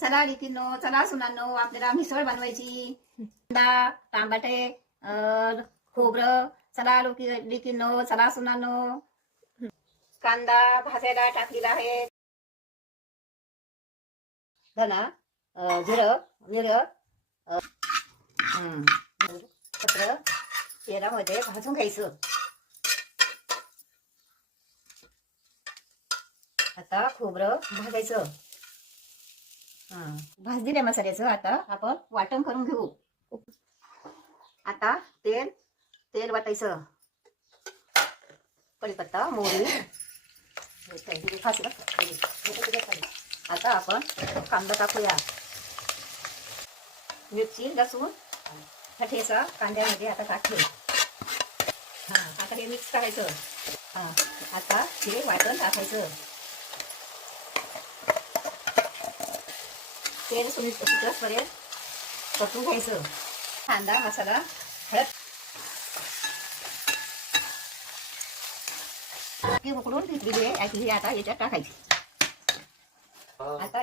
चला लिकीनो, चला सुनांनो, आपल्याला मिसळ बनवायची. कांदा, टमाटे, खोबरं. चला लिकीनो, चला सुनांनो. कांदा भाजायला टाकलेला आहे. धना, जिरं, मिरं, पत्र तेलामध्ये भाजून घ्यायचं. आता खोबरं भाजायचं. भाजलेल्या मसाल्याचं आता आपण वाटण करून घेऊ. आता तेल वाटायचं. कढीपत्ता, मोहरी. आता आपण कांदा टाकूया. मिरची, लसूण ठेचा कांद्यामध्ये आता टाकले. आता हे मिक्स करायचं. आता हे वाटण टाकायचं. तेल सुटपर्यंत परतून घ्यायचं. कांदा, मसाला, हळद उकडून घेतलेली आहे. आता याच्यात टाकायची. आता